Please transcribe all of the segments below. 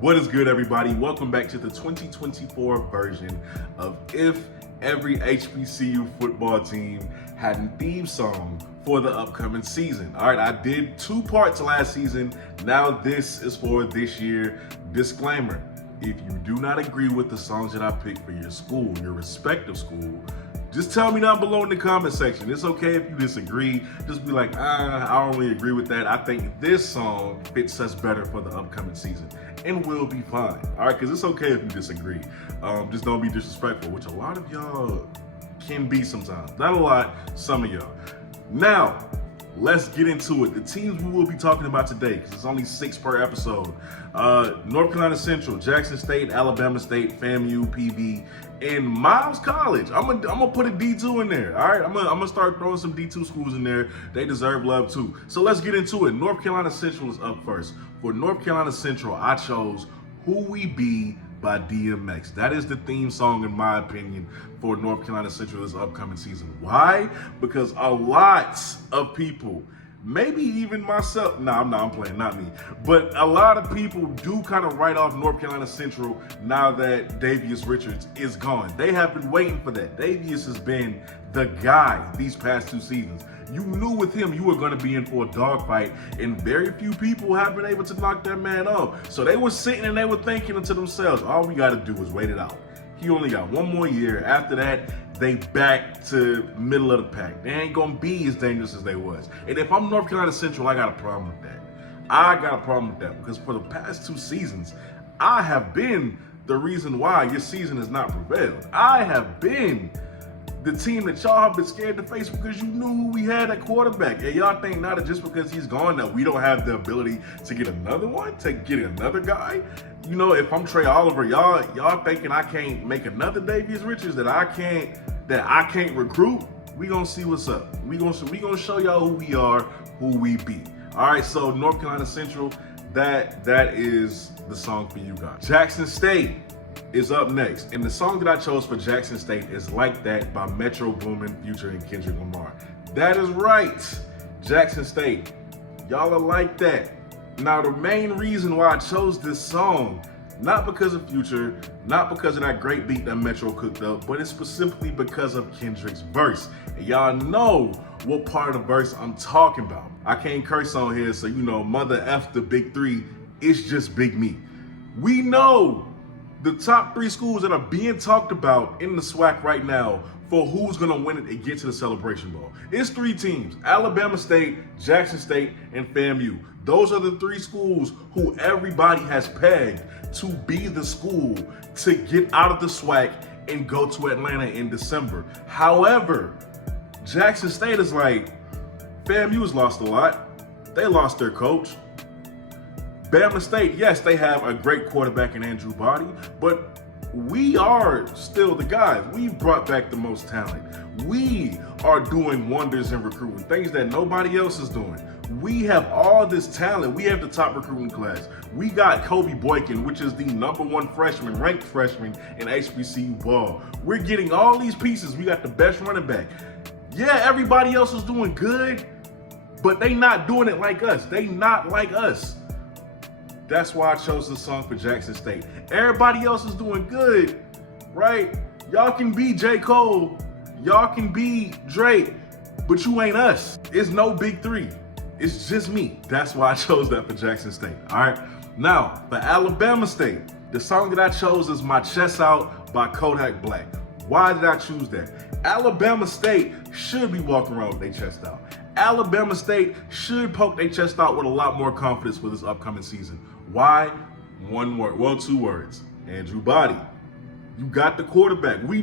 What is good, everybody? Welcome back to the 2024 version of If Every HBCU Football Team Had a Theme Song for the upcoming season. All right, I did 2 parts last season. Now this is for this year. Disclaimer, if you do not agree with the songs that I picked for your school, your respective school, just tell me down below in the comment section. It's okay if you disagree. Just be like, I don't really agree with that. I think this song fits us better for the upcoming season. And we'll be fine. All right, because it's okay if you disagree. Just don't be disrespectful, which a lot of y'all can be sometimes. Not a lot, some of y'all. Now, let's get into it. The teams we will be talking about today, because it's only 6 per episode. North Carolina Central, Jackson State, Alabama State, FAMU, PV, and Miles College. I'm gonna put a D2 in there. All right, I'm gonna start throwing some D2 schools in there. They deserve love too. So let's get into it. North Carolina Central is up first. For North Carolina Central, I chose "Who We Be" by DMX. That is the theme song, in my opinion, for North Carolina Central this upcoming season. Why? Because a lot of people, maybe even myself, I'm playing, not me, but a lot of people do kind of write off North Carolina Central now that Davius Richards is gone. They have been waiting for that. Davius has been the guy these past 2 seasons. You knew with him you were going to be in for a dogfight, and very few people have been able to knock that man off. So they were sitting and they were thinking to themselves, all we got to do is wait it out. He only got 1 more year. After that, they back to middle of the pack. They ain't going to be as dangerous as they was. And if I'm North Carolina Central, I got a problem with that. I got a problem with that because for the past 2 seasons, I have been the reason why your season has not prevailed. I have been the team that y'all have been scared to face because you knew who we had at quarterback. And y'all think now that just because he's gone that we don't have the ability to get another one, to get another guy. You know, if I'm Trey Oliver, y'all thinking I can't make another Davius Richards, that I can't recruit. We gonna see what's up. We gonna show y'all who we are, who we be. All right, so North Carolina Central, that is the song for you guys. Jackson State is up next, and the song that I chose for Jackson State is "Like That" by Metro Boomin, Future, and Kendrick Lamar. That is right, Jackson State. Y'all are like that. Now, the main reason why I chose this song, not because of Future, not because of that great beat that Metro cooked up, but it's specifically because of Kendrick's verse. And y'all know what part of the verse I'm talking about. I can't curse on here, so you know, mother F the big 3, it's just Big Me. We know the top 3 schools that are being talked about in the SWAC right now for who's gonna win it and get to the Celebration Bowl. It's 3 teams: Alabama State, Jackson State, and FAMU. Those are the 3 schools who everybody has pegged to be the school to get out of the SWAC and go to Atlanta in December. However, Jackson State is like, FAMU has lost a lot. They lost their coach. Bama State, yes, they have a great quarterback in Andrew Body, but we are still the guys. We've brought back the most talent. We are doing wonders in recruiting, things that nobody else is doing. We have all this talent. We have the top recruiting class. We got Kobe Boykin, which is the #1 freshman, ranked freshman in HBCU ball. We're getting all these pieces. We got the best running back. Yeah, everybody else is doing good, but they not doing it like us. They not like us. That's why I chose this song for Jackson State. Everybody else is doing good, right? Y'all can be J. Cole, y'all can be Drake, but you ain't us. It's no big 3. It's just me. That's why I chose that for Jackson State, all right? Now, for Alabama State, the song that I chose is "My Chest Out" by Kodak Black. Why did I choose that? Alabama State should be walking around with their chest out. Alabama State should poke their chest out with a lot more confidence for this upcoming season. Why? 1 word, well, 2 words. Andrew Body. You got the quarterback. We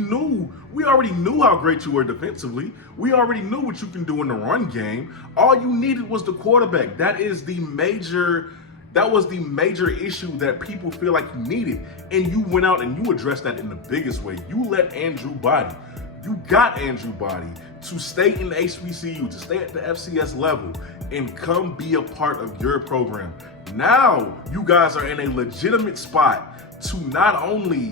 already knew how great you were defensively. We already knew what you can do in the run game. All you needed was the quarterback. That was the major issue that people feel like you needed. And you went out and you addressed that in the biggest way. You let Andrew Body. You got Andrew Body to stay in the HBCU, to stay at the FCS level, and come be a part of your program. Now, you guys are in a legitimate spot to not only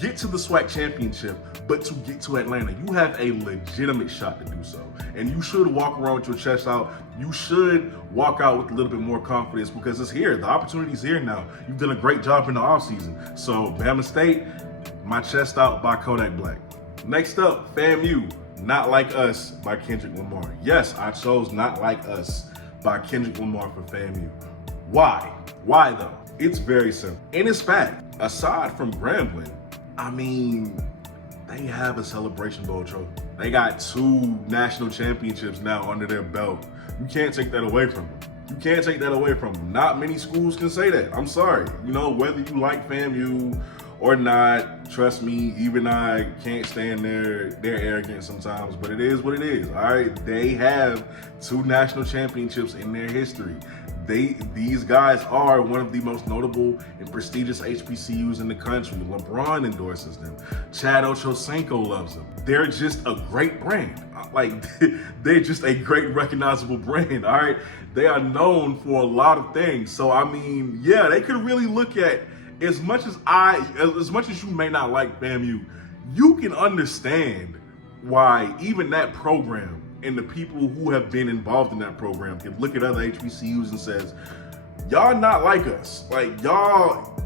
get to the SWAC championship, but to get to Atlanta, you have a legitimate shot to do so. And you should walk around with your chest out. You should walk out with a little bit more confidence because it's here. The opportunity's here now. You've done a great job in the offseason. So Bama State, my chest out by Kodak Black. Next up, FAMU, Not Like Us by Kendrick Lamar. Yes, I chose Not Like Us by Kendrick Lamar for FAMU. Why? Why though? It's very simple. And it's fact. Aside from Grambling, I mean, they have a Celebration Bowl trophy. They got 2 national championships now under their belt. You can't take that away from them. You can't take that away from them. Not many schools can say that. I'm sorry. You know, whether you like FAMU or not, trust me, even I can't stand their arrogance sometimes, but it is what it is, all right? They have 2 national championships in their history. These guys are one of the most notable and prestigious HBCUs in the country. LeBron endorses them. Chad Ochocinco loves them. They're just a great brand. Like, they're just a great recognizable brand, all right? They are known for a lot of things. So, I mean, yeah, they could really look at, as much as you may not like FAMU, you can understand why even that program and the people who have been involved in that program can look at other HBCUs and says, y'all not like us. Like, y'all,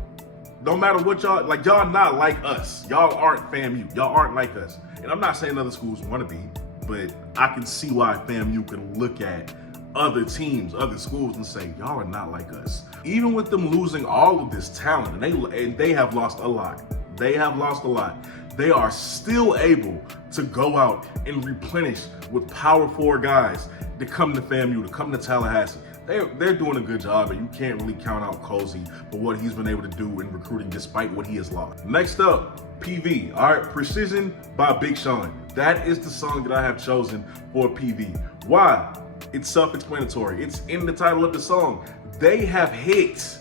no matter what y'all, like, y'all not like us. Y'all aren't FAMU. Y'all aren't like us. And I'm not saying other schools want to be, but I can see why FAMU can look at other teams, other schools and say, y'all are not like us. Even with them losing all of this talent, and they have lost a lot. They have lost a lot. They are still able to go out and replenish with power 4 guys to come to FAMU, to come to Tallahassee. They're doing a good job, and you can't really count out Cozy for what he's been able to do in recruiting despite what he has lost. Next up, PV, all right, Precision by Big Sean. That is the song that I have chosen for PV. Why? It's self-explanatory. It's in the title of the song. They have hit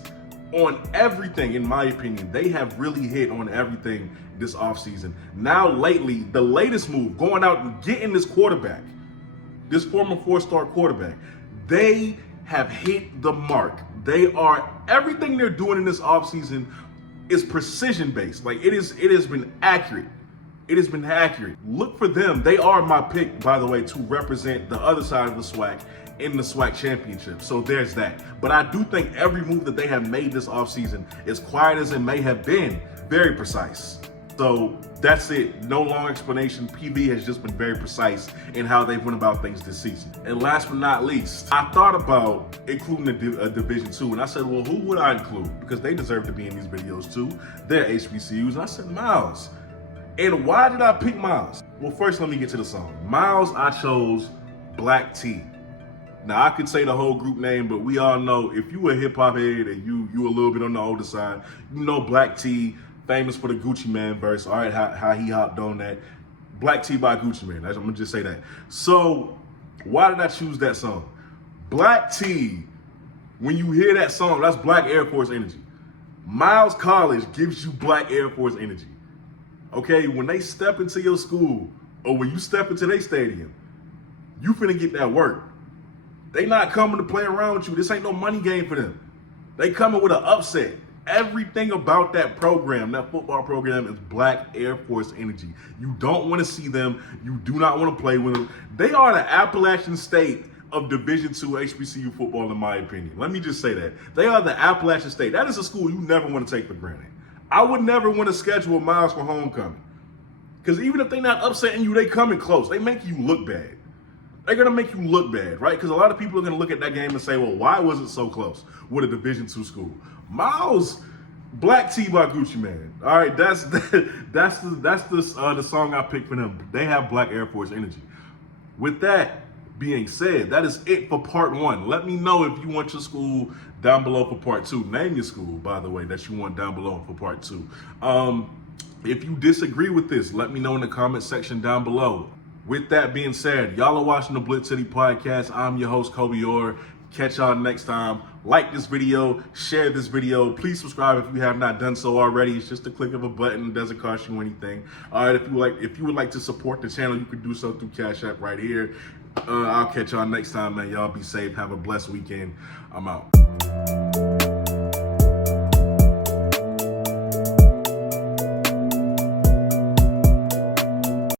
on everything, in my opinion. They have really hit on everything this offseason. Now, lately, the latest move, going out and getting this quarterback, this former 4-star quarterback, they have hit the mark. Everything they're doing in this offseason is precision-based. Like, it has been accurate. It has been accurate. Look for them. They are my pick, by the way, to represent the other side of the SWAC in the SWAC championship. So there's that. But I do think every move that they have made this offseason, as quiet as it may have been, very precise. So that's it. No long explanation. PV has just been very precise in how they went about things this season. And last but not least, I thought about including a Division II, and I said, well, who would I include? Because they deserve to be in these videos too. They're HBCUs. And I said, Miles. And why did I pick Miles? Well, first, let me get to the song. Miles, I chose Black T. Now, I could say the whole group name, but we all know if you a hip-hop head and you a little bit on the older side, you know Black T, famous for the Gucci Mane verse, all right, how he hopped on that. Black T by Gucci Mane, I'm going to just say that. So, why did I choose that song? Black T, when you hear that song, that's Black Air Force energy. Miles College gives you Black Air Force energy. Okay, when they step into your school or when you step into their stadium, you finna get that work. They not coming to play around with you. This ain't no money game for them. They coming with an upset. Everything about that program, that football program, is Black Air Force energy. You don't want to see them. You do not want to play with them. They are the Appalachian State of Division II HBCU football, in my opinion. Let me just say that. They are the Appalachian State. That is a school you never want to take for granted. I would never want to schedule Miles for homecoming. Because even if they're not upsetting you, they coming close. They make you look bad. They're going to make you look bad, right? Because a lot of people are going to look at that game and say, well, why was it so close with a Division II school? Miles, Black T by Gucci Mane. All right, that's the song I picked for them. They have Black Air Force energy. With that being said, that is it for part 1. Let me know if you want your school down below for part 2. Name your school, by the way, that you want down below for part 2. If you disagree with this, let me know in the comment section down below. With that being said, y'all are watching the BlitzCity Podcast. I'm your host, Kobe Orr. Catch y'all next time. Like this video, share this video. Please subscribe if you have not done so already. It's just a click of a button. It doesn't cost you anything. All right, if you would like to support the channel, you can do so through Cash App right here. I'll catch y'all next time, man. Y'all be safe. Have a blessed weekend. I'm out.